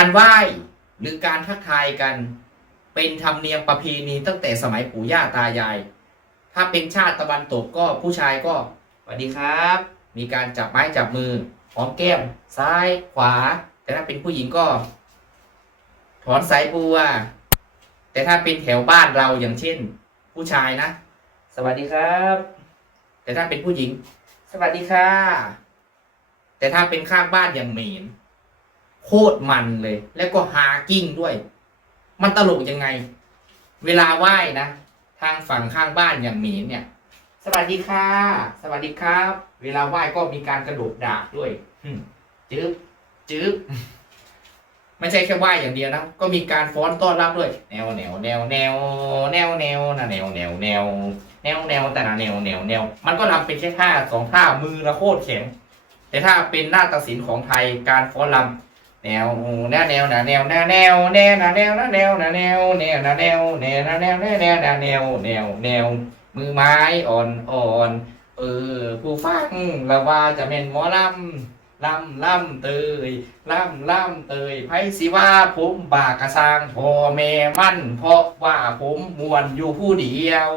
การไหว้หรือการทักทายกัน เป็นธรรมเนียมประเพณีตั้งแต่สมัยปู่ย่าตายาย ถ้าเป็นชาติตะวันตกก็ผู้ชายก็สวัสดีครับ มีการจับไม้จับมือหอมแก้มซ้ายขวา แต่ถ้าเป็นผู้หญิงก็ ถอนสายบัวแต่ถ้าเป็นแถวบ้านเราอย่างเช่น ผู้ชายนะ สวัสดีครับ แต่ถ้าเป็นผู้หญิง สวัสดีค่ะ แต่ถ้าเป็นข้างบ้านอย่างเหมน โคตรมันเลย แล้วก็ฮากิ้งด้วย มันตลกยังไง เวลาไหว้นะ ทางฝั่งข้างบ้านอย่างเหมนเนี่ย สวัสดีค่ะ สวัสดีครับ เวลาไหว้ก็มีการกระโดดดาบด้วยจึ๊บจึ๊บไม่ใช่แค่ไหว้อย่างเดียวนะ ก็มีการฟ้อนต้อนรับด้วย แนวแนวแนวแนวแนวแนวนะแนวแนวแนวแนวแนวแต่ละแนวแนวแนว มันก็ทำเป็นแค่ท่าสองท่ามือละโคตรแข็ง แต่ถ้าเป็นหน้าตัดสินของไทยการฟ้อนรำ แนวแนวแนวนะแนวแนวแนวแนวนะแนวนะแนวนะแนวแนวนะแนวแนวนะแนวแนวแนวนะแนวแนวแนวมือไม้อ่อนอ่อนเออผู้ฟังละว่าจะเป็นหมอลำลำลำเตยลำลำเตยไพสิว่าผมบากกระสร้างพ่อแม่มั่น เพราะว่าผมมวนอยู่ผู้เดียว